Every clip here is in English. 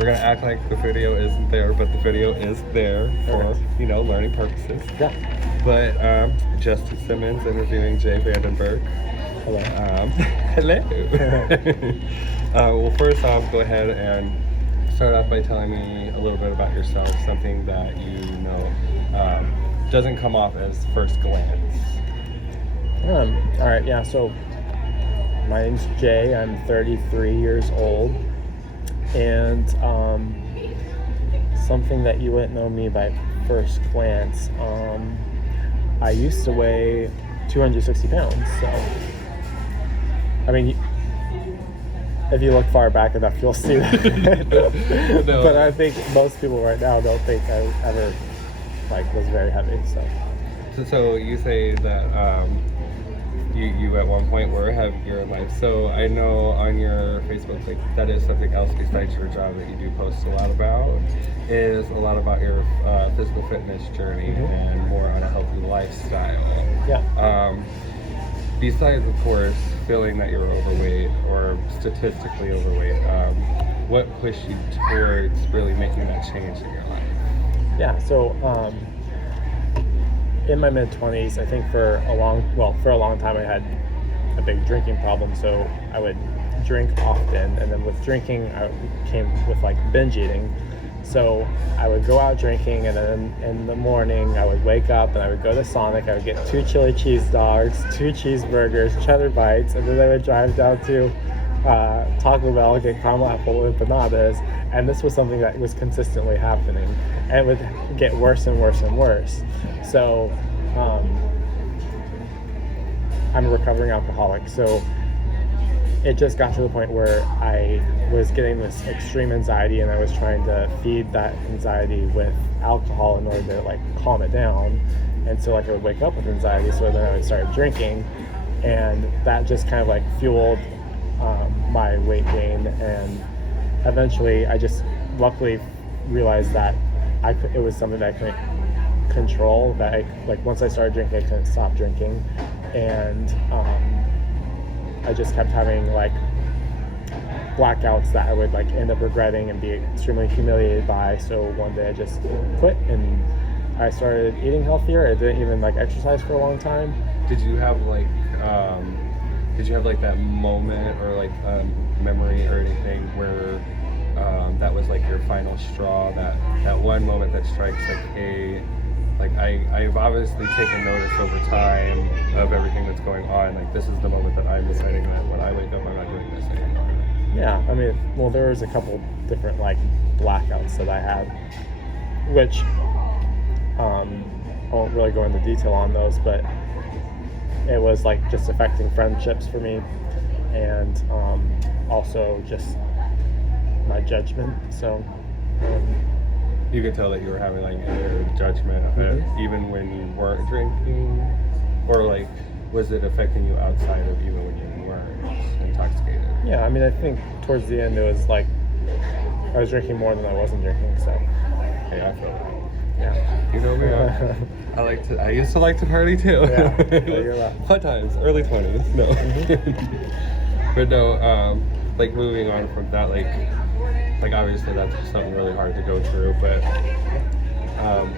We're gonna act like the video isn't there, but the video is there for learning purposes. Yeah. But Justin Simmons interviewing Jay Vandenberg. Hello. Hello. Well, first off, go ahead and start off by telling me a little bit about yourself, something that doesn't come off as first glance. All right. Yeah. So my name's Jay. I'm 33 years old, and something that you wouldn't know me by first glance. I used to weigh 260 pounds. So, I mean, if you look far back enough, you'll see that. No. But I think most people right now don't think I ever was very heavy. So you say that you at one point were heavier in life. So I know on your Facebook, that is something else besides your job that you do post a lot about, is a lot about your physical fitness journey and more on a healthy lifestyle. Yeah. Besides, of course, feeling that you're overweight or statistically overweight, what pushed you towards really making that change in your life? Yeah. So in my mid-20s, I think for a long time I had a big drinking problem. So I would drink often, and then with drinking I came with binge eating. So I would go out drinking, and then in the morning I would wake up and I would go to Sonic. I would get 2 chili cheese dogs, 2 cheeseburgers, cheddar bites, and then I would drive down to Taco Bell, get caramel apple empanadas. And this was something that was consistently happening, and it would get worse and worse and worse. So I'm a recovering alcoholic, so it just got to the point where I was getting this extreme anxiety, and I was trying to feed that anxiety with alcohol in order to calm it down. And so I would wake up with anxiety, so then I would start drinking, and that just kind of fueled my weight gain. And eventually I just luckily realized that it was something that I couldn't control, that once I started drinking I couldn't stop drinking, and I just kept having blackouts that I would end up regretting and be extremely humiliated by. So one day I just quit and I started eating healthier. I didn't even exercise for a long time. Did you have that moment or memory or anything where that was your final straw, that one moment that strikes I've obviously taken notice over time of everything that's going on. This is the moment that I'm deciding that when I wake up, I'm not doing this anymore. Yeah, I mean, there was a couple different blackouts that I had, which I won't really go into detail on those, but it was just affecting friendships for me, and also just my judgment. So. You could tell that you were having inner judgment even when you weren't drinking, or was it affecting you outside of even when you weren't intoxicated? Yeah, I mean, I think towards the end it was I was drinking more than I wasn't drinking. So. Hey, I feel that. Yeah. You know me. I used to like to party too. Yeah. You're right. Fun times, early 20s. No. But no. Moving on from that, obviously that's something really hard to go through, but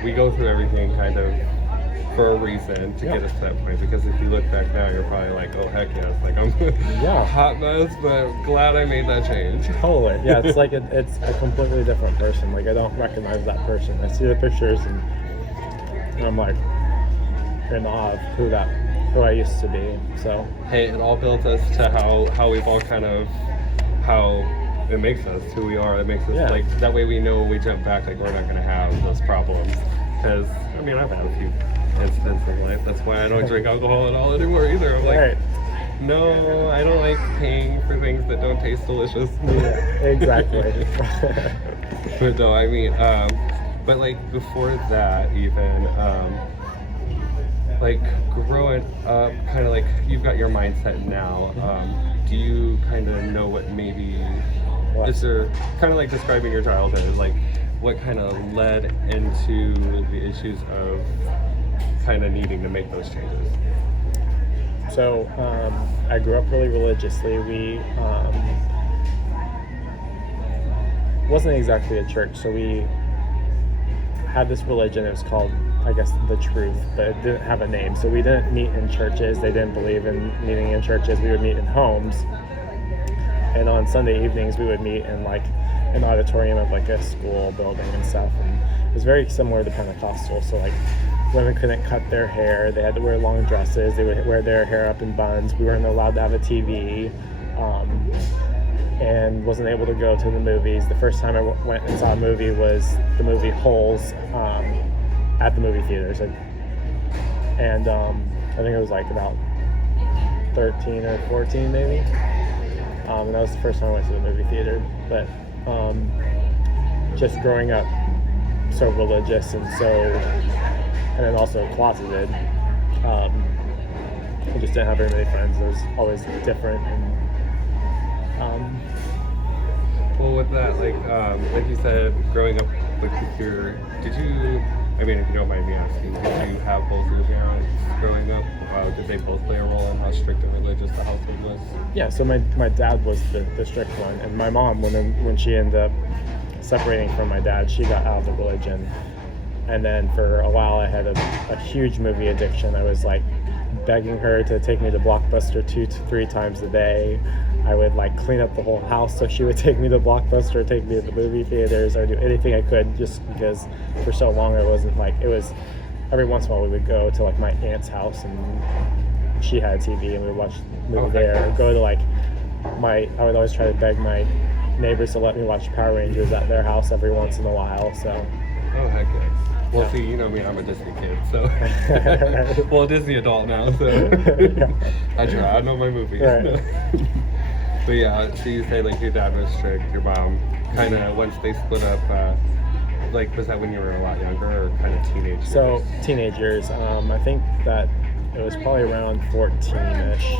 we go through everything kind of for a reason to get us to that point, because if you look back now, you're probably oh heck yes, I'm a hot mess, but glad I made that change. Totally. Yeah, it's it's a completely different person. I don't recognize that person. I see the pictures and I'm in awe of who I used to be. So hey, it all built us to how we've all kind of it makes us who we are. It makes us that way we know when we jump back, we're not going to have those problems. Because I mean, I've had a few incidents in life. That's why I don't drink alcohol at all anymore either. I'm no, I don't like paying for things that don't taste delicious. Yeah, exactly. But no, I mean, but before that even, growing up, kind of you've got your mindset now. Do you kind of know what maybe is there kind of describing your childhood, what kind of led into the issues of kind of needing to make those changes? So I grew up really religiously. wasn't exactly a church. So we had this religion. It was called, I guess, the Truth, but it didn't have a name. So we didn't meet in churches. They didn't believe in meeting in churches. We would meet in homes. And on Sunday evenings, we would meet in like an auditorium of like a school building and stuff. And it was very similar to Pentecostal. So like women couldn't cut their hair. They had to wear long dresses. They would wear their hair up in buns. We weren't allowed to have a TV. And wasn't able to go to the movies. The first time I went and saw a movie was the movie Holes at the movie theaters. And I think it was like about 13 or 14 maybe. And that was the first time I went to the movie theater. But just growing up so religious and then also closeted, I just didn't have very many friends. It was always different. And well, with that, like you said, growing up, like did you, I mean, if you don't mind me asking, did you have both your parents growing up? Did they both play a role in how strict and religious the household was? Yeah, so my dad was the strict one, and my mom, when she ended up separating from my dad, she got out of the religion. And then for a while I had a huge movie addiction. I was like begging her to take me to Blockbuster 2 to 3 times a day. I would like clean up the whole house so she would take me to Blockbuster, take me to the movie theaters, or do anything I could, just because for so long I wasn't like, it was every once in a while we would go to like my aunt's house and she had a TV and we would watch the movie there. Or go to like I would always try to beg my neighbors to let me watch Power Rangers at their house every once in a while. So. Oh heck yeah. Well, see, you know me, I'm a Disney kid, so. Well, a Disney adult now, so. I try, I know my movies. Right. But yeah, so you say like your dad was strict, your mom kind of, once they split up, like was that when you were a lot younger or kind of teenage? So, teenagers. I think that it was probably around 14-ish.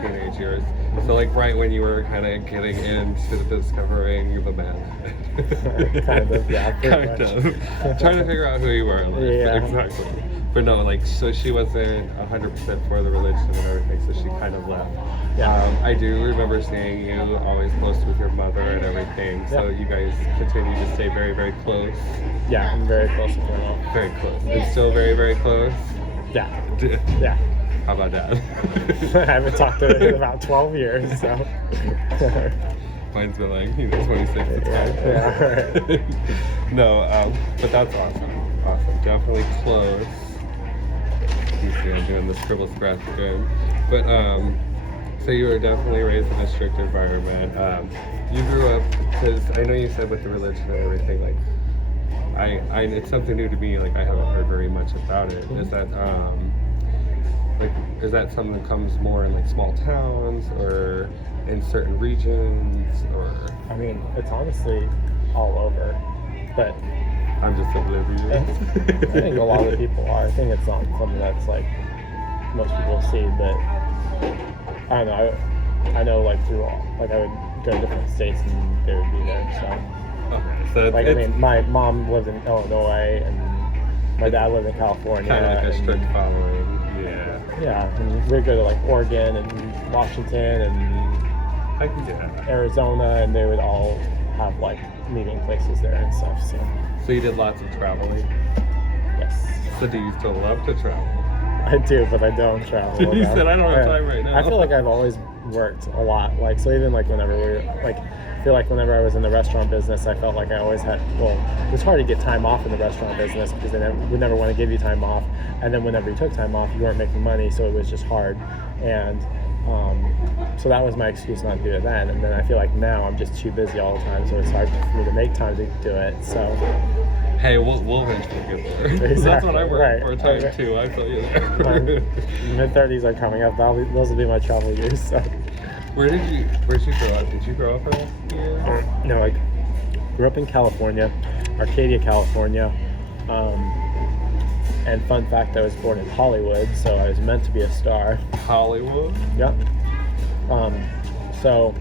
Teenage years. So like right when you were kind of getting into the discovering of a man. Kind of, yeah. Kind of. Trying to figure out who you were. Like, yeah. Exactly. But no, like, so she wasn't 100% for the religion and everything, so she kind of left. Yeah. I do remember seeing you always close with your mother and everything, so you guys continue to stay very, very close. Yeah, I'm very close with my mom. Very close. And still very, very close? Yeah. Yeah. How about Dad? I haven't talked to her in about 12 years, so. Mine's been like, 26. It's yeah, right. No, but that's awesome. Awesome. Definitely close. You see, I'm doing the scribble scratch again. But, so you were definitely raised in a strict environment. You grew up, because I know you said with the religion and everything, like, it's something new to me, like, I haven't heard very much about it. Is that, is that something that comes more in, like, small towns, or in certain regions, or? I mean, it's honestly all over, but I'm just oblivious. I think a lot of people are. I think it's not something that's like most people see, but I don't know. I know like through all, like I would go to different states and they would be there. So, okay, so like I mean, my mom lived in Illinois and my dad lived in California. Kind of like a strict following. Yeah. Yeah, and we'd go to like Oregon and Washington and I can do that. Arizona, and they would all have like meeting places there and stuff. So you did lots of traveling? Yes. So do you still love to travel? I do, but I don't travel. You said I don't have time right now. I feel like I've always worked a lot. Like, so even like whenever we were, like, I feel like whenever I was in the restaurant business, I felt like I always had, well, it was hard to get time off in the restaurant business because they would never want to give you time off. And then whenever you took time off, you weren't making money, so it was just hard. And so that was my excuse not to do it then. And then I feel like now I'm just too busy all the time, so it's hard for me to make time to do it. So. Hey, we'll eventually get there. Exactly. That's what I work for time Okay. too. I feel you My there. mid-30s are coming up. Those will be my travel years. So. Where'd you grow up? Did you grow up around here? No, I grew up in California, Arcadia, California. And fun fact, I was born in Hollywood, so I was meant to be a star. Hollywood? Yep. So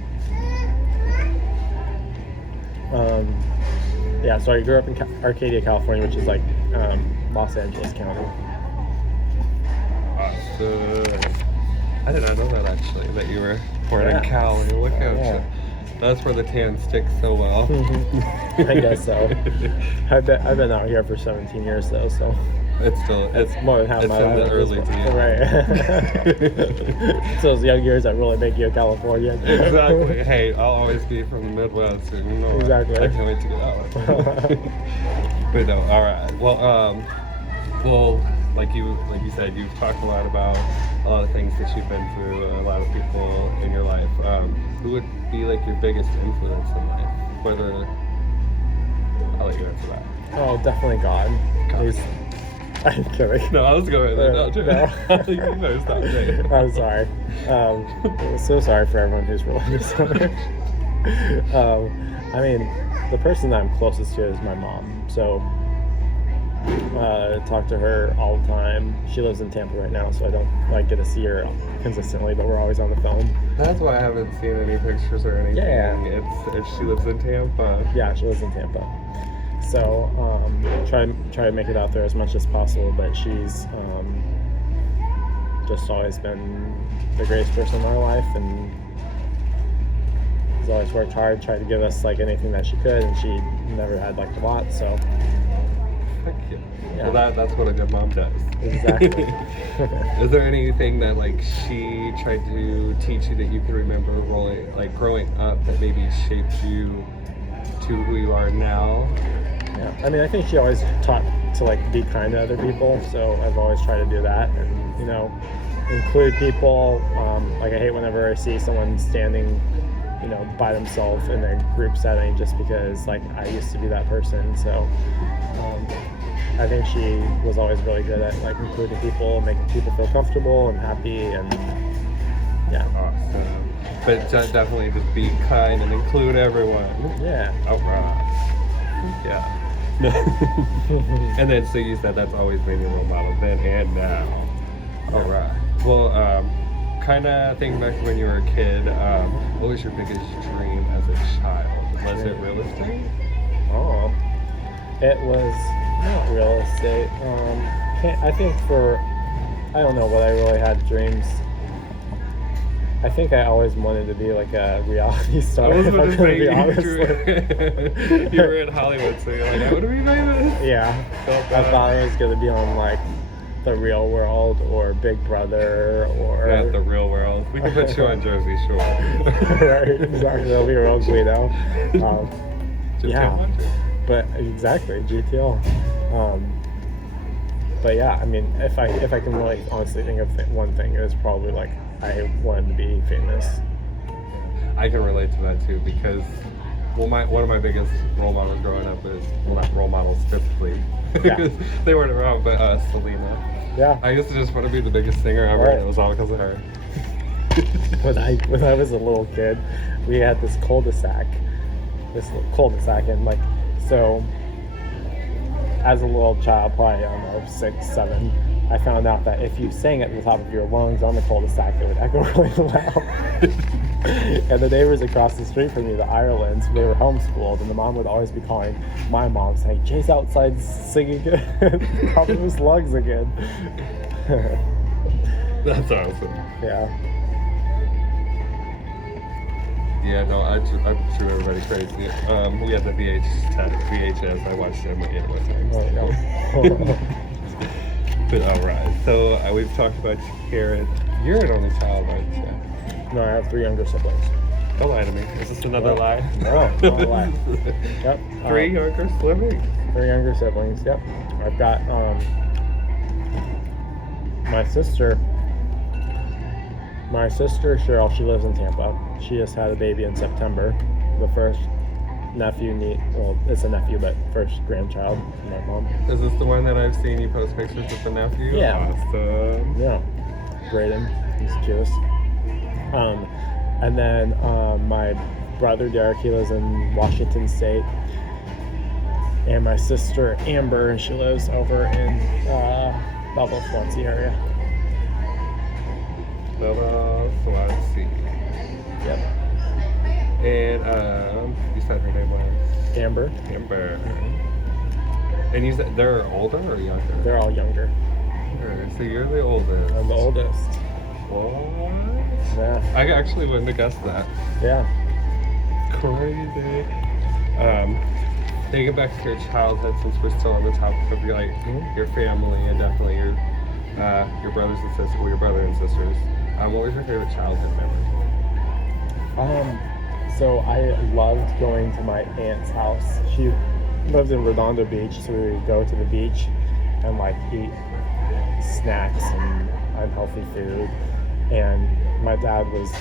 I grew up in Arcadia, California, which is like Los Angeles County. Awesome. I did not know that actually, that you were born in Cali. Look out. Yeah. That's where the tan sticks so well. I guess so. I've been out here for 17 years though, so It's more than half it's my in life. the early teens. Right. It's those young years that really make you a Californian. Exactly. Hey, I'll always be from the Midwest, and you know what? Exactly. I can't wait to get out. But no, all right. Well, like you said, you've talked a lot about a lot of things that you've been through, a lot of people in your life. Who would be like your biggest influence in life? Whether I'll let you answer that. Oh, definitely God. God. I'm kidding. No, I was going there. No, No. you better stop it. I'm sorry. So sorry for everyone who's rolling this over. I mean, the person that I'm closest to is my mom. So, talk to her all the time. She lives in Tampa right now, so I don't get to see her consistently, but we're always on the phone. That's why I haven't seen any pictures or anything. Yeah. It's she lives in Tampa. Yeah, she lives in Tampa. So try to make it out there as much as possible. But she's just always been the greatest person in our life, and has always worked hard, tried to give us like anything that she could, and she never had like a lot. So Heck yeah. Yeah. Well, that's what a good mom does. exactly. Is there anything that like she tried to teach you that you can remember growing up that maybe shaped you to who you are now? Yeah, I mean, I think she always taught to like be kind to other people, so I've always tried to do that, and include people. Like I hate whenever I see someone standing, by themselves in a group setting, just because like I used to be that person. So I think she was always really good at like including people, making people feel comfortable and happy, and yeah. Awesome. But definitely just be kind and include everyone. Yeah. All right. Yeah. And then, so you said that's always been your role model then and now. All right. Well, kind of thinking back to when you were a kid, what was your biggest dream as a child? Was it real estate? Oh, it was not real estate. I think I don't know, but I really had dreams. I think I always wanted to be like a reality star. I was if going I'm to gonna say, be honest. you were in Hollywood, so you're like, I want to be famous. Yeah, Felt I bad. thought I was gonna be on like The Real World or Big Brother or Not the real world. We can put you on Jersey Shore. right, exactly. That'll be a real Guido. Just Yeah. can't watch it. But exactly, GTL. But yeah, I mean, if I can really honestly think of one thing, it was probably like I wanted to be famous. I can relate to that too because, one of my biggest role models growing up is, well, not role models typically, because they weren't around, but Selena. Yeah. I used to just want to be the biggest singer ever, Right. and it was all because of her. When I was a little kid, we had this cul-de-sac, and like, so as a little child, probably, I don't know, 6, 7, I found out that if you sang at the top of your lungs on the cul-de-sac, it would echo really loud. And the neighbors across the street from me, the Irelands, they were homeschooled, and the mom would always be calling my mom saying, Jay's outside singing top of his lungs again. That's awesome. Yeah. Yeah, no, I drew everybody crazy. We had the VHS. I watched them at one time. There you go. But all right, so we've talked about Karen. You're an only child, aren't you? No, I have 3 younger siblings. Don't lie to me. Is this another No. lie? No, not a lie. Yep. 3 younger siblings. 3 younger siblings. Yep. I've got my sister. My sister Cheryl. She lives in Tampa. She just had a baby in September. The first nephew. Well, it's a nephew, but first grandchild from my mom. Is this the one that I've seen you post pictures with the nephew? Yeah. Awesome. Yeah. Braden. He's cute. And then my brother Derek. He lives in Washington State. And my sister Amber, and she lives over in Belleville, Swansea area. Bella Swansea. Yep. And you said her name was Amber. Amber. And you said they're older or younger? They're all younger. So you're the oldest. I'm the oldest. What? Yeah. I actually wouldn't have guessed that. Yeah. crazy. Taking back to your childhood, since we're still on the topic of your family and definitely your brothers and sisters, well, your brother and sisters. What was your favorite childhood memory? So I loved going to my aunt's house. She lived in Redondo Beach, so we would go to the beach and like eat snacks and unhealthy food. And my dad was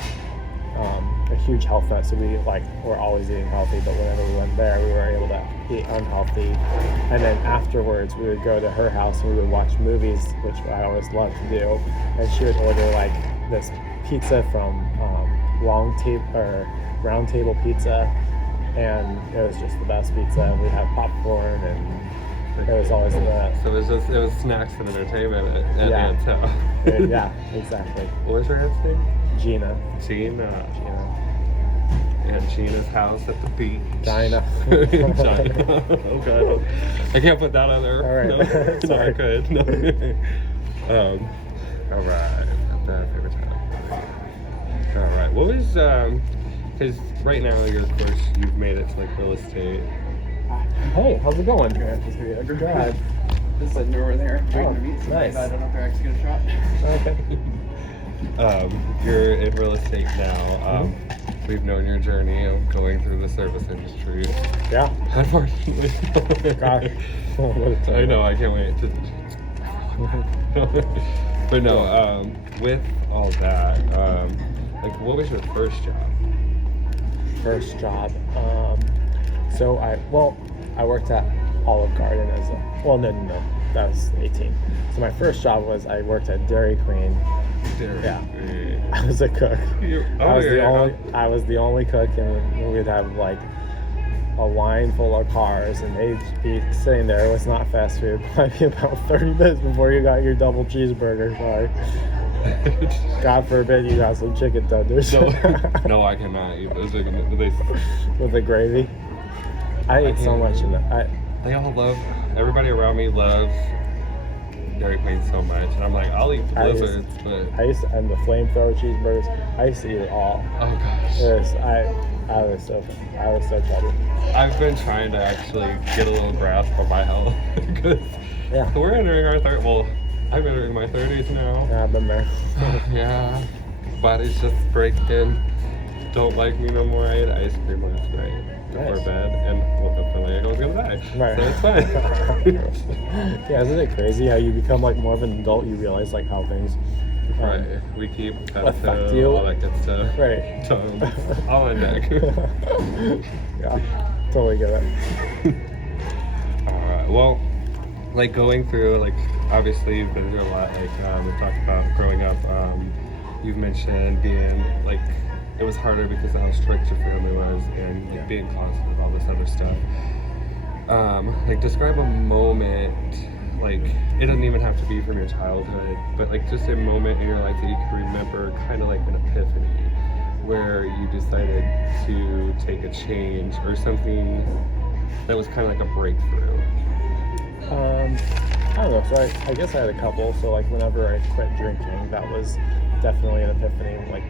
a huge health nut, so we like were always eating healthy. But whenever we went there, we were able to eat unhealthy. And then afterwards, we would go to her house and we would watch movies, which I always loved to do. And she would order like this pizza from Round Table Pizza, and it was just the best pizza. And we'd have popcorn, and it was always the best. So it was snacks and entertainment at Yeah. Aunt's house. Yeah, exactly. What was your aunt's name? Gina. Gina. And Gina's house at the beach. China. China. Oh god. I can't put that on there. All right. No, no, I Sorry. could. No. All right. That favorite time. All right. What was because right now you've made it to like real estate. Hey, how's it going? Good God. Just sitting over there waiting Oh, to meet somebody, nice. but I don't know if they're actually gonna shop. Okay. You're in real estate now. We've known your journey of going through the service industry. Yeah. Unfortunately. Gosh. I know, I can't wait to. But no, with all that, like, what was your first job? First job. So I worked at Olive Garden as a, no, that was 18. So my first job was I worked at Dairy Queen. Yeah. I was a cook. I was the only cook, and we'd have like a line full of cars, and they'd be sitting there. It was not fast food. Might be about 30 minutes before you got your double cheeseburger. Like, God forbid you got some chicken tenders. No, I cannot eat those chicken. With the gravy. I ate so much in that. Everybody around me loves Dairy Queen so much, and I'm like, I'll eat the blizzards, but and the flamethrower cheeseburgers. I used to eat it all. oh gosh. I was so chubby. I've been trying to actually get a little grasp on my health because we're entering our I'm entering my 30s now. Yeah, I've been there. Yeah, body's just breaking. Don't like me no more. I ate ice cream last night before bed and woke up feeling like I was gonna die. Right. So it's fine. Yeah, isn't it crazy how you become like more of an adult? You realize like how things. Right. We keep Affect you. all that good stuff. Right. Tongue. All on deck. Yeah, totally get it. Alright. Well, like going through, like obviously you've been through a lot. Like we talked about growing up. You've mentioned being like it was harder because of how strict your family was and like, being closeted and all this other stuff. Like describe a moment, like it doesn't even have to be from your childhood, but like just a moment in your life that you can remember, kind of like an epiphany, where you decided to take a change or something that was kind of like a breakthrough. I don't know. So I guess I had a couple. So like whenever I quit drinking, that was definitely an epiphany. Like,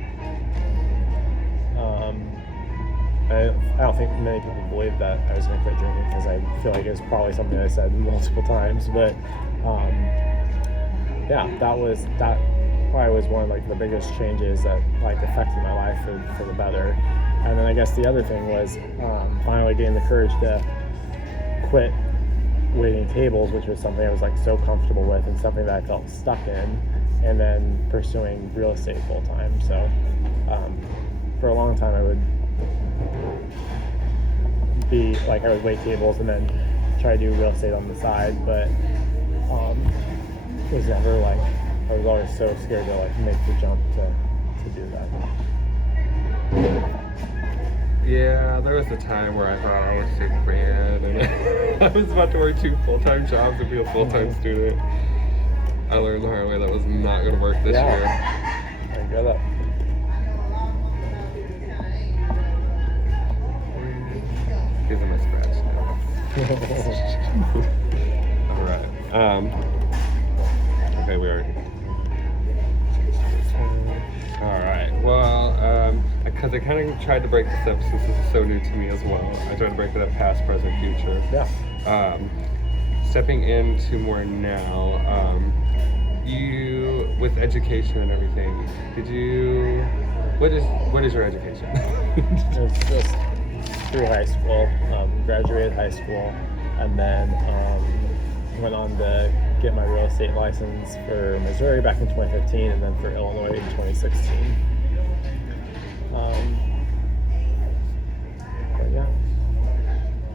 I don't think many people believed that I was going to quit drinking because I feel like it was probably something I said multiple times. But yeah, that probably was one of like the biggest changes that like affected my life for the better. And then I guess the other thing was finally getting the courage to quit waiting tables, which was something I was like so comfortable with and something that I felt stuck in, and then pursuing real estate full time. So for a long time I would be like I would wait tables and then try to do real estate on the side, but it was never like I was always so scared to like make the jump to do that. Yeah, there was a time where I thought I was super bad and I was about to work 2 full-time jobs and be a full-time student. I learned the hard way that was not going to work this year. I get it. Give him a scratch now. Alright. Okay, we already. All right. Well, because I kind of tried to break this up since this is so new to me as well. I tried to break it up past, present, future. Yeah. Stepping into more now, you with education and everything. What is your education? It's just through high school, graduated high school, and then went on to get my real estate license for Missouri back in 2015, and then for Illinois in 2016. But yeah.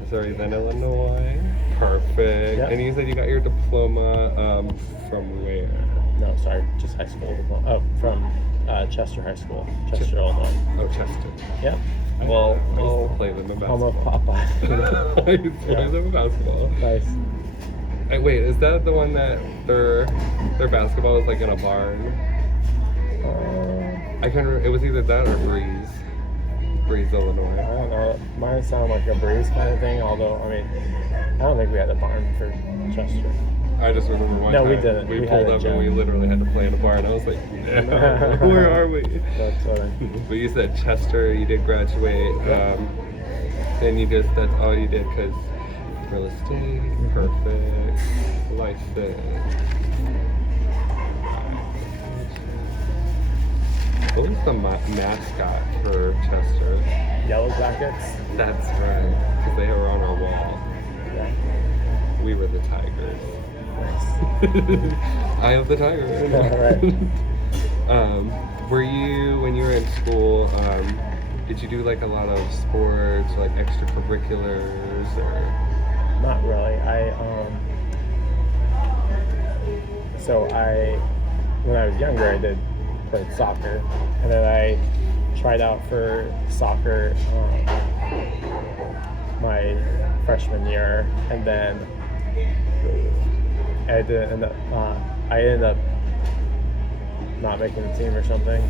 Missouri, then Illinois. Perfect. Yep. And you said you got your diploma from where? No, sorry, just high school diploma. Oh, from Chester High School, Chester, Illinois. Oh, Chester. Yep. I Well, used to play them in home of basketball. Popeye. I used to play them in basketball. Nice. Wait, is that the one that their basketball was like in a barn? I couldn't remember. It was either that or Breeze, I Illinois. don't know. Mine sounded like a breeze kind of thing. Although, I mean, I don't think we had a barn for Chester. I just remember one No, time we didn't. we We pulled had a up gym. and we literally had to play in a barn. I was like, no, where are we? That's funny. But you said Chester, you did graduate, Yeah. that's all you did because real estate, perfect, license. What was the mascot for Chester? Yellow Jackets. That's right, because they were on our wall. Yeah. We were the Tigers. Nice. I am the Tigers. Right. Were you, when you were in school, did you do like a lot of sports, or, like extracurriculars, or? Not really. When I was younger, I did played soccer, and then I tried out for soccer my freshman year, and then I ended up not making the team or something.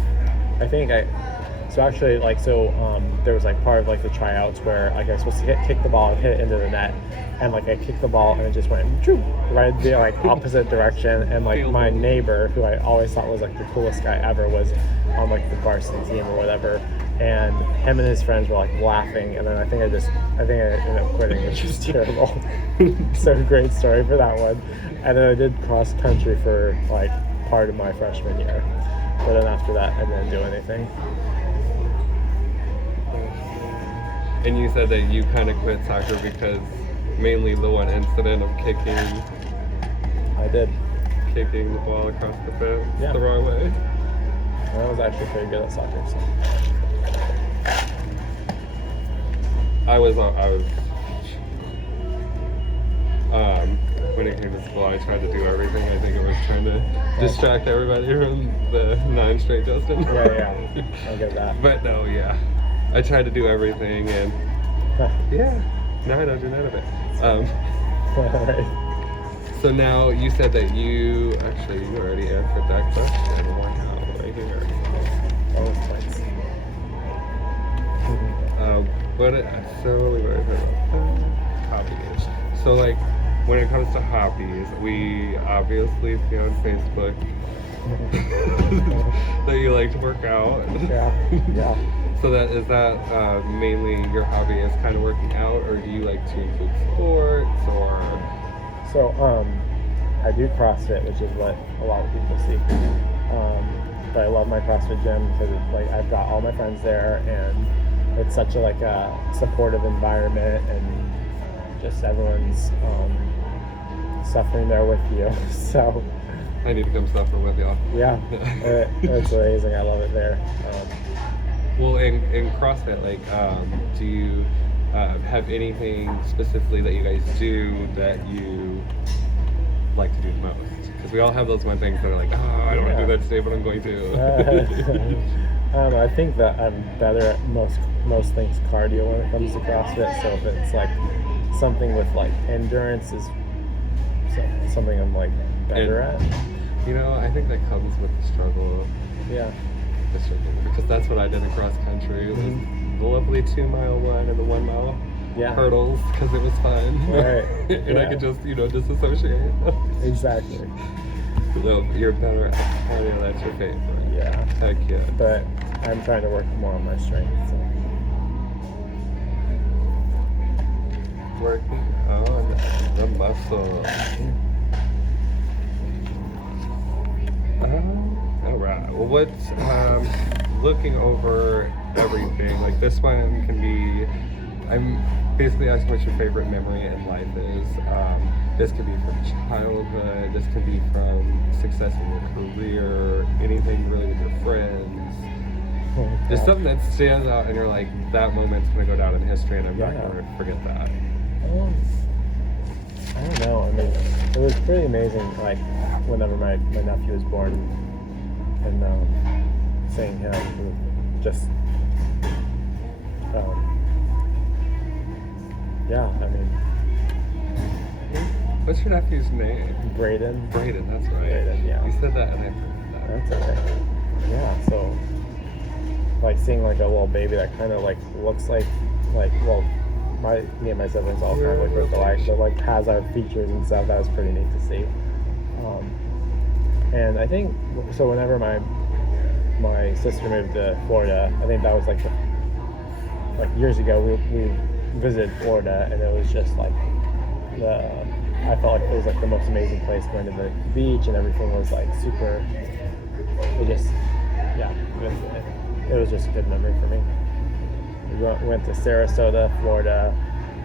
There was like part of like the tryouts where like I was supposed to kick the ball and hit it into the net, and like I kicked the ball and it just went right the like opposite direction, and like my neighbor, who I always thought was like the coolest guy ever, was on like the varsity team or whatever, and him and his friends were like laughing, and then I think I ended up quitting, which was terrible. So great story for that one. And then I did cross country for like part of my freshman year, but then after that I didn't do anything. And you said that you kind of quit soccer because mainly the one incident of kicking I did. the ball across the fence Yeah. the wrong way. I was actually pretty good at soccer. So. When it came to school, I tried to do everything. I think it was trying to distract everybody from the 9 straight Justin. Yeah, I get that. But no, yeah. I tried to do everything, and yeah, now I don't do none of it. Alright. So now you said that you already answered that question. Wow, right here. That was nice. Hobbies. So like, when it comes to hobbies, we obviously see on Facebook that you like to work out. Yeah. So is that mainly your hobby is kind of working out, or do you like to include sports, or? So, I do CrossFit, which is what a lot of people see. But I love my CrossFit gym because it's like I've got all my friends there, and it's such a supportive environment, and just everyone's suffering there with you. So I need to come suffer with y'all. yeah, it's amazing. I love it there. Well, in CrossFit, like, do you have anything specifically that you guys do that you like to do the most? Because we all have those one things that are like, oh, I don't want to do that today, but I'm going to. I don't know. I think that I'm better at most things cardio when it comes to CrossFit. So if it's like something with like endurance is something I'm like better at. You know, I think that comes with the struggle. Yeah. Because that's what I did in cross country. It was the lovely 2-mile one and the 1 mile hurdles because it was fun. Right. And I could just, disassociate. Exactly. So you're better at cardio, that's your favorite. Yeah. Heck yeah. But I'm trying to work more on my strength. So. Working on the muscle. All right. Well, what's looking over everything? Like this one can be. I'm basically asking what your favorite memory in life is. This could be from childhood. This could be from success in your career. Anything really with your friends. Just something that stands out, and you're like, that moment's gonna go down in history, and I'm not gonna forget that. I don't know. I mean, it was pretty amazing. Like whenever my nephew was born, and seeing him just, yeah. I mean, What's your nephew's name? Braden. Braden, that's right. Braden, yeah. You said that, and I heard that. That's okay. Yeah. So, like seeing like a little baby that kind of like looks like well. Me and my siblings all kind of look alike, but like has our features and stuff. That was pretty neat to see. And I think so. Whenever my sister moved to Florida, I think that was like years ago. We visited Florida, and it was just like I felt like it was like the most amazing place. Going to the beach and everything was like super. It just it was just a good memory for me. We went to Sarasota, Florida.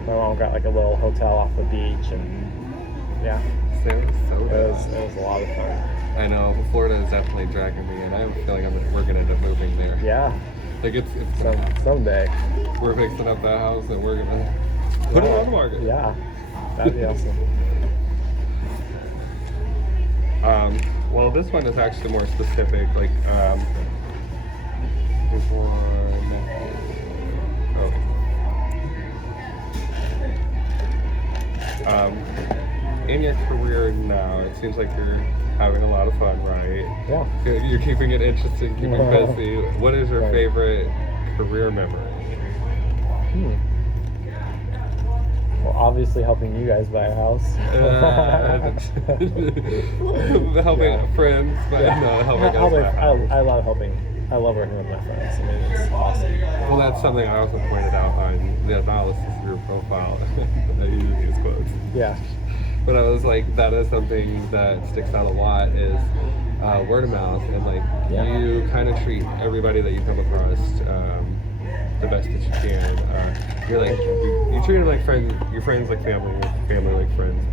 My mom got like a little hotel off the beach, and yeah, Sarasota. it was a lot of fun. I know Florida is definitely dragging me, and I have a feeling we're gonna end up moving there. Yeah, Like it's someday. we're fixing up that house, and we're gonna put it on the market. Yeah, that'd be awesome. Well, this one is actually more specific. Like, there's one. Oh. In your career now, it seems like you're having a lot of fun, right? Yeah. You're keeping it interesting, keeping busy. What is your Right. favorite career memory? Well, obviously helping you guys buy a house. Helping friends, but Yeah. no, helping us. Helping- buy a house. I love helping. I love working with my friends. I mean, it's awesome. Well, that's something I also pointed out on the analysis of your profile. I use these quotes. Yeah. But I was like, that is something that sticks out a lot is word of mouth, and like you kind of treat everybody that you come across the best that you can. You're like you treat them like friends, your friends like family, your family like friends.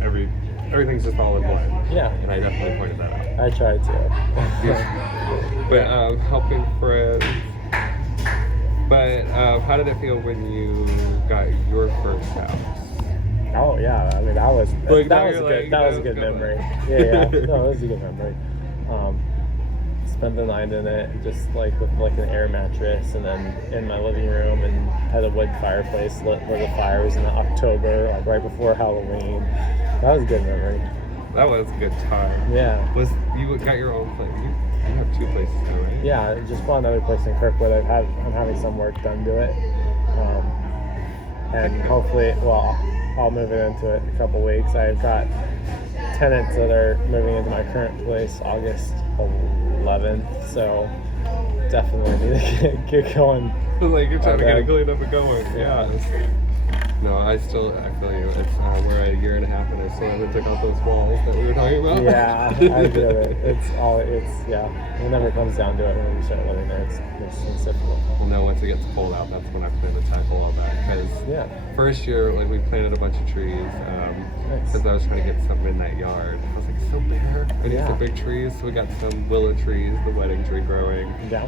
Everything's just all in one. Yeah. And I definitely pointed that out. I try to. But helping friends. But how did it feel when you got your first house? Oh yeah, I mean that was Like, that now was a you're good like, that was a that's good good. memory. Yeah, no, it was a good memory. Spent the night in it, just like with like an air mattress, and then in my living room, and had a wood fireplace lit where the fire was in October, like right before Halloween. That was a good memory. That was a good time. Yeah. Was you got your own place? You have two places now, right? Yeah, I just bought another place in Kirkwood. I'm having some work done to it, and hopefully, well, I'll move it into it in a couple weeks. I've got tenants that are moving into my current place August 11th, so definitely need to get going. Like you're trying to get Okay. it cleaned up and going. Yeah. No, I feel you. It's we're a year and a half, and I still haven't took out those walls that we were talking about. Yeah, I get it. Whenever it comes down to it, when we start living there, it's difficult. Well, now once it gets cold out, that's when I plan to tackle all that. Because Yeah. first year, like we planted a bunch of trees. Nice. Because I was trying to get something in that yard. I was like, so bare. I need Yeah. some big trees. So we got some willow trees, the wedding tree growing. Yeah.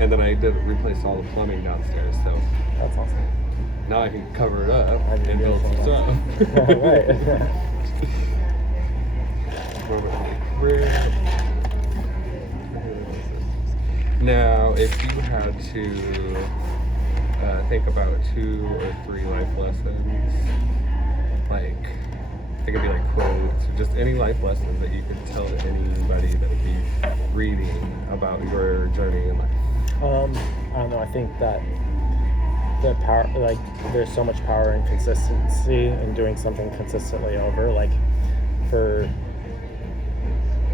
And then I did replace all the plumbing downstairs. So That's awesome. now I can cover it up I can and do build some something. stuff. Right. Now, if you had to think about 2 or 3 life lessons, like it could be like quotes or just any life lessons that you could tell to anybody that would be reading about your journey in life. I don't know. I think that the power, like, there's so much power in consistency and doing something consistently over. Like, for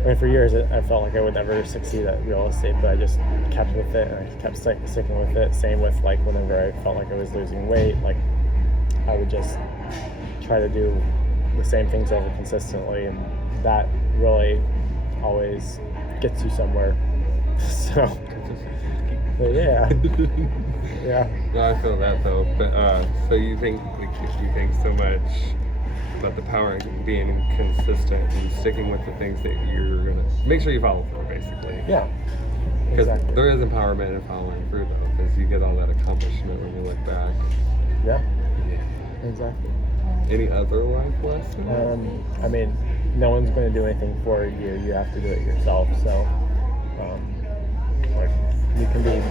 I mean, for years, I felt like I would never succeed at real estate, but I just kept with it, and I kept sticking with it. Same with like whenever I felt like I was losing weight, like I would just try to do the same things over consistently, and that really always gets you somewhere. So, but yeah, yeah. No, I feel that though. But so you think so much about the power of being consistent and sticking with the things that you're gonna make sure you follow through, basically. Yeah, Because exactly. there is empowerment in following through, though, because you get all that accomplishment when you look back. Yeah, Yeah. exactly. Any other life lessons? I mean, no one's going to do anything for you. You have to do it yourself. So, like, you can be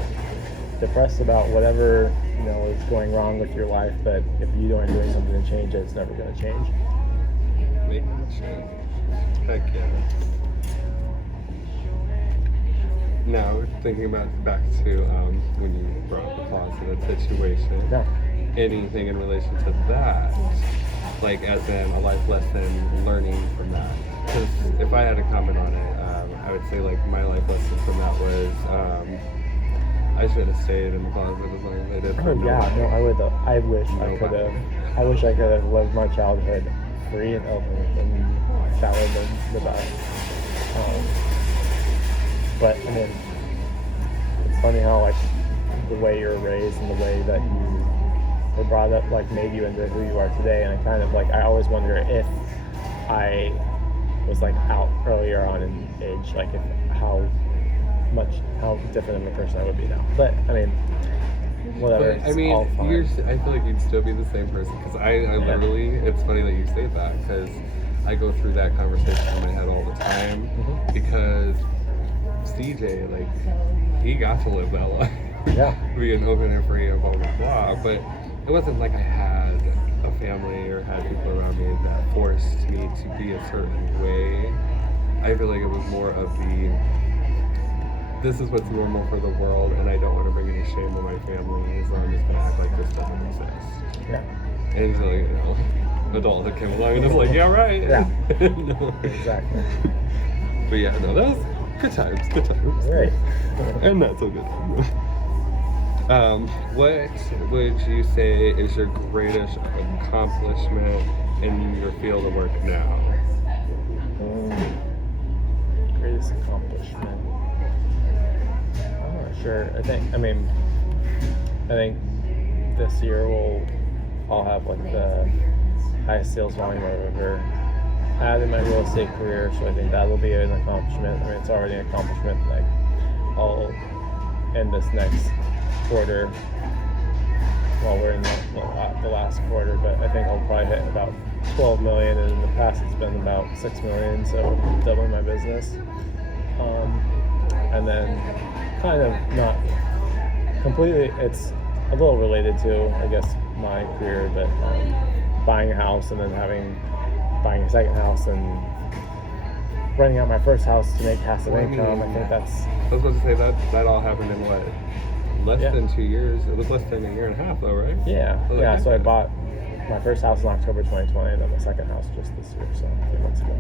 depressed about whatever is going wrong with your life, but if you aren't doing something to change it, it's never going to change. Making sure. Heck yeah. Now, thinking about back to when you brought up the closet situation. Yeah. Anything in relation to that, like as in a life lesson learning from that? Because if I had to comment on it, I would say like my life lesson from that was I should have stayed in the closet as long as I did. Oh yeah, no, I would. I wish I No could have. way. I wish I could have lived my childhood free and open, and that would have been the best. But I mean, it's funny how like the way you're raised and the way that you were brought up like made you into who you are today. And I kind of like I always wonder if I was like out earlier on in age, like if how different of a person I would be now. But I mean, whatever. But, I it's mean, all fine. I feel like you'd still be the same person because I literally, it's funny that you say that because I go through that conversation in my head all the time Mhm. because CJ, like, he got to live that life. Yeah. Being open and free and blah, blah, blah. But it wasn't like I had a family or had people around me that forced me to be a certain way. I feel like it was more of this is what's normal for the world, and I don't want to bring any shame on my family, so I'm just going to act like this doesn't exist. Yeah. And until, adulthood came along and it's like, yeah, right. Yeah. No. Exactly. But yeah, no, that was good times. Right. And not so good. What would you say is your greatest accomplishment in your field of work now? Greatest accomplishment. I'm not sure. I think this year I'll have like the highest sales volume I've ever had in my real estate career. So I think that'll be an accomplishment. I mean, it's already an accomplishment. Like I'll end this next quarter. Well, we're in the last quarter, but I think I'll probably hit about 12 million, and in the past it's been about 6 million, so doubling my business. And then kind of not completely, it's a little related to, I guess, my career, but buying a house and then buying a second house and renting out my first house to make passive income. I think that's... I was supposed to say that all happened in what? Less Yeah. than 2 years. It was less than a year and a half though, right? Yeah, Oh, yeah. okay. So I bought my first house in October 2020, and then my second house just this year, so a few months ago.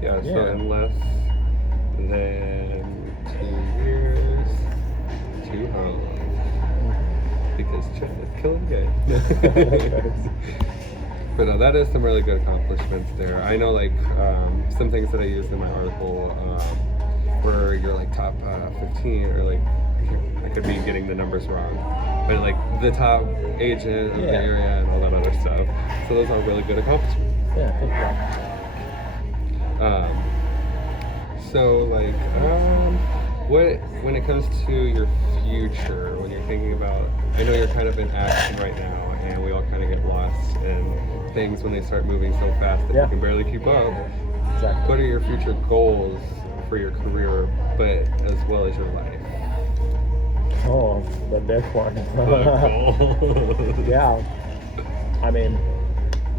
Yeah, so Yeah. in less than 2 years, 2 homes. Because Chad is killing good. But no, that is some really good accomplishments there. I know like some things that I used in my article were your like top 15 or like, I could be getting the numbers wrong, but like the top agent of the area and all that other stuff. So those are really good accomplishments. Yeah, thank you. So like, what when it comes to your future, when you're thinking about, I know you're kind of in action right now, and we all kind of get lost in things when they start moving so fast that you can barely keep up. Exactly. What are your future goals for your career, but as well as your life? Oh, the big one. Goal. Yeah. I mean,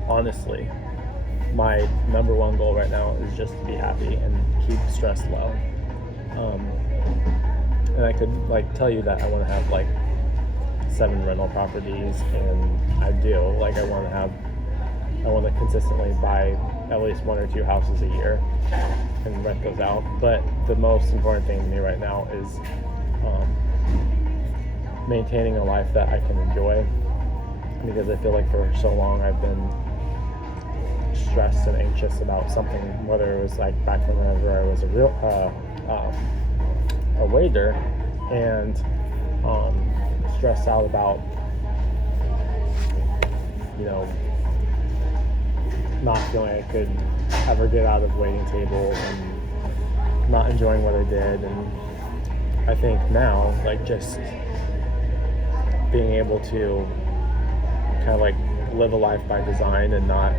honestly, my number one goal right now is just to be happy and keep stress low. And I could like tell you that I want to have like 7 rental properties, and I do. Like I want to have I want to consistently buy at least 1 or 2 houses a year and rent those out. But the most important thing to me right now is maintaining a life that I can enjoy, because I feel like for so long I've been stressed and anxious about something, whether it was like back whenever I was a waiter, and stressed out about, you know, not feeling I could ever get out of waiting tables and not enjoying what I did. And I think now, like, just being able to kind of like live a life by design and not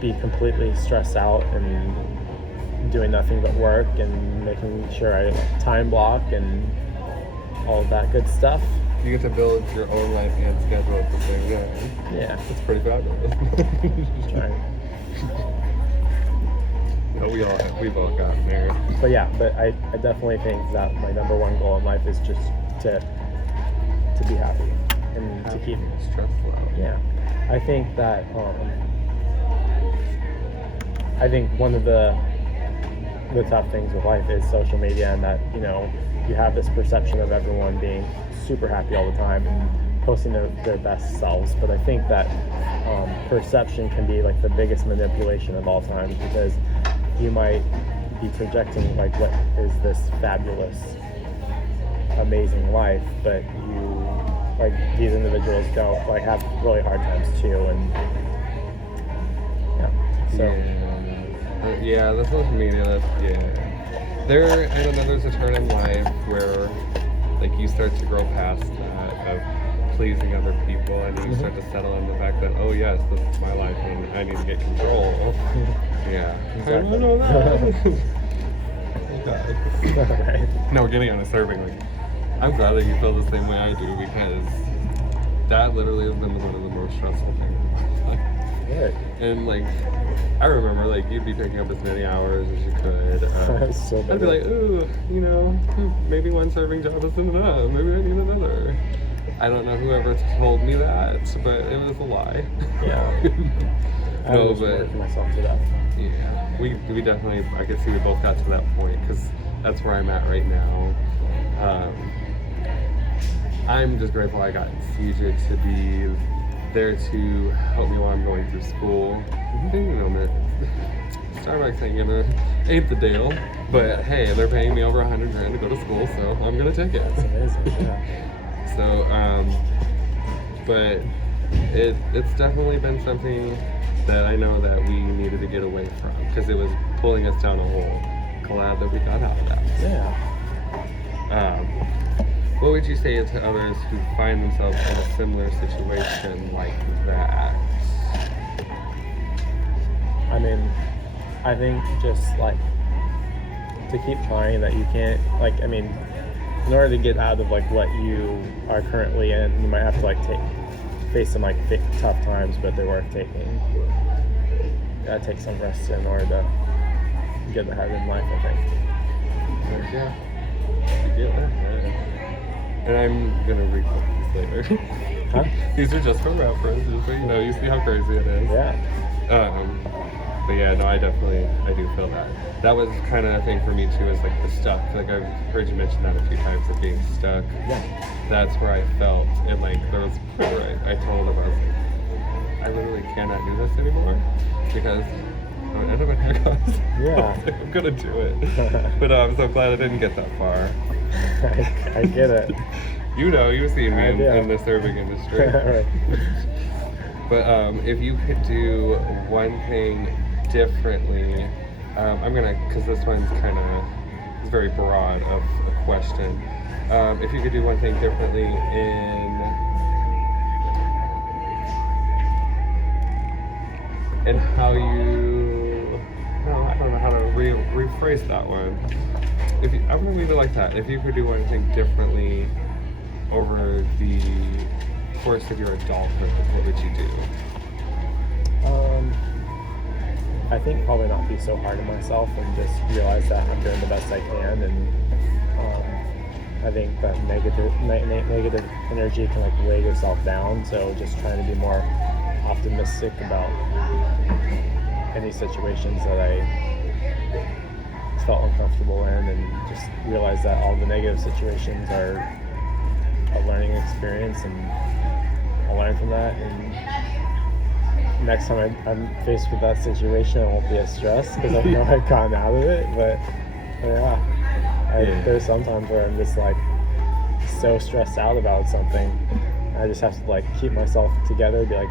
be completely stressed out and doing nothing but work and making sure I time block and all of that good stuff. You get to build your own life and schedule at the same time. Yeah. It's pretty fabulous. Trying. No, we've all gotten there. But yeah, I definitely think that my number one goal in life is just to be happy and to keep stressful out. Yeah. I think that I think one of the tough things with life is social media, and that, you know, you have this perception of everyone being super happy all the time and posting their best selves. But I think that perception can be like the biggest manipulation of all time, because you might be projecting like what is this fabulous, amazing life, but you, like, these individuals don't, like, have really hard times too. And yeah, so yeah, the social media, I don't know, there's a turn in life where, like, you start to grow past that of pleasing other people, and you start to settle on the fact that, oh yes, this is my life and I need to get control. Yeah. Exactly. I don't know that. Right. No, getting on a serving, like, I'm glad that you feel the same way I do, because that literally has been one of the most stressful things in my life. Right. And, like, I remember, like, you'd be picking up as many hours as you could. So I'd be like, ooh, you know, maybe one serving job isn't enough. Maybe I need another. I don't know whoever told me that, but it was a lie. Yeah. I No, was but working myself to death. yeah, we definitely, I could see we both got to that point, because that's where I'm at right now. I'm just grateful I got CJ to be there to help me while I'm going through school. You know, Starbucks ain't the deal, but hey, they're paying me over $100 grand to go to school, so I'm gonna take it. It's amazing. Yeah. So, but it's definitely been something that I know that we needed to get away from, because it was pulling us down a hole. Glad that we got out of that. Yeah. What would you say to others who find themselves in a similar situation like that? I mean, I think just like to keep trying, that you can't, like, I mean, in order to get out of like what you are currently in, you might have to like face some like tough times, but they're worth taking. Gotta take some risks in order to get ahead in life, I think. Yeah. You get that. And I'm gonna record these later. Huh? These are just for reference, just so you know. You see how crazy it is. Yeah. But yeah, no, I do feel that. That was kind of a thing for me too, is like the stuck. Like, I've heard you mention that a few times, of being stuck. Yeah. That's where I felt, and like there was a point where I told him, I was like, I literally cannot do this anymore, because I'm gonna end up in haircuts. Yeah. I'm gonna do it. But I'm so glad I didn't get that far. I get it. You know, you've seen me I do. in the serving industry. Right. But if you could do one thing differently, I'm gonna, because this one's kind of, it's very broad of a question. If you could do one thing differently in how you, I don't know how to rephrase that one. I'm gonna leave it like that. If you could do one thing differently over the course of your adulthood, what would you do? I think probably not be so hard on myself and just realize that I'm doing the best I can, and I think that negative energy can like weigh yourself down. So just trying to be more optimistic about any situations that I felt uncomfortable in, and just realize that all the negative situations are a learning experience, and I'll learn from that. And next time I'm faced with that situation, I won't be as stressed because I know I've gotten out of it. But yeah, there's sometimes where I'm just like so stressed out about something. I just have to like keep myself together, be like,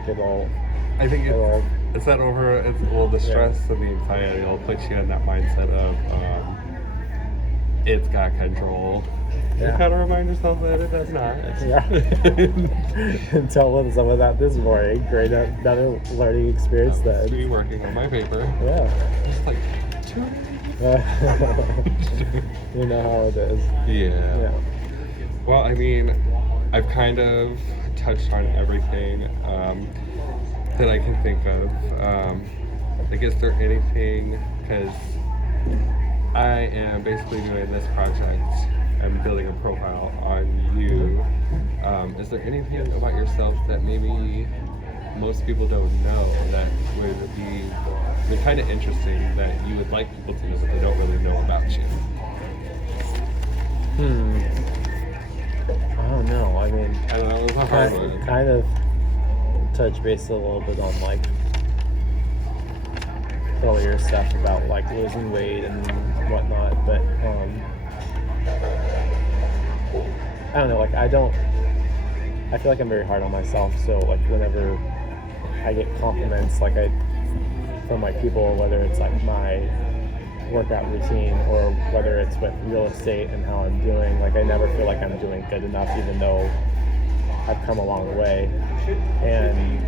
I think it's that the stress and the anxiety will put you in that mindset of it's got control. You gotta remind yourself that it does not. Yeah. Until some of that this morning, great, another learning experience then. Me working on my paper. Yeah. Just like, you know how it is. yeah. Well, I mean, I've kind of touched on everything that I can think of. Like, is there anything, because I am basically doing this project, I'm building a profile on you. Is there anything about yourself that maybe most people don't know that would be kind of interesting that you would like people to know but they don't really know about you? I don't know. I mean, I don't know, it's a hard one. kind of touch base a little bit on like earlier stuff about like losing weight and whatnot, but I don't know, like I feel like I'm very hard on myself, so like whenever I get compliments like from like people, whether it's like my workout routine or whether it's with real estate and how I'm doing, like I never feel like I'm doing good enough, even though I've come a long way. And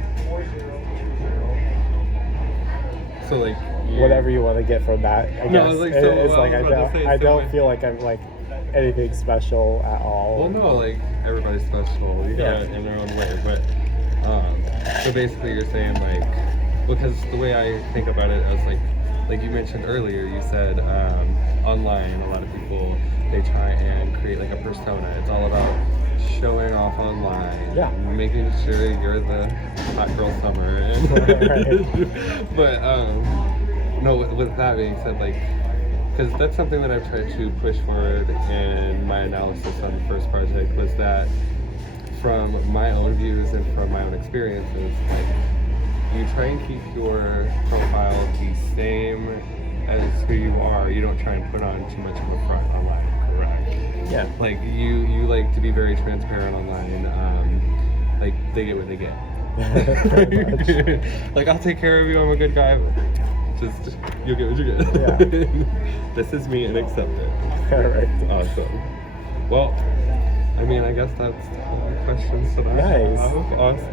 so like whatever you want to get from that, I guess. Like, it's like I don't feel like I'm like anything special at all. Well, no, like everybody's special, in their own way. But so basically, you're saying like, because the way I think about it is like you mentioned earlier, you said online, a lot of people they try and create like a persona. It's all about showing off online, making sure you're the hot girl summer. And but no, with that being said, like, because that's something that I've tried to push forward in my analysis on the first project, was that from my own views and from my own experiences, like, you try and keep your profile the same as who you are. You don't try and put on too much of a front online, correct? Yeah. Like, you like to be very transparent online. Like, they get what they get. Like, I'll take care of you, I'm a good guy. Just you'll get what you get. Yeah. This is me and accept it. Correct. Awesome. Well, I mean, I guess that's all the questions that I Nice. have. Awesome.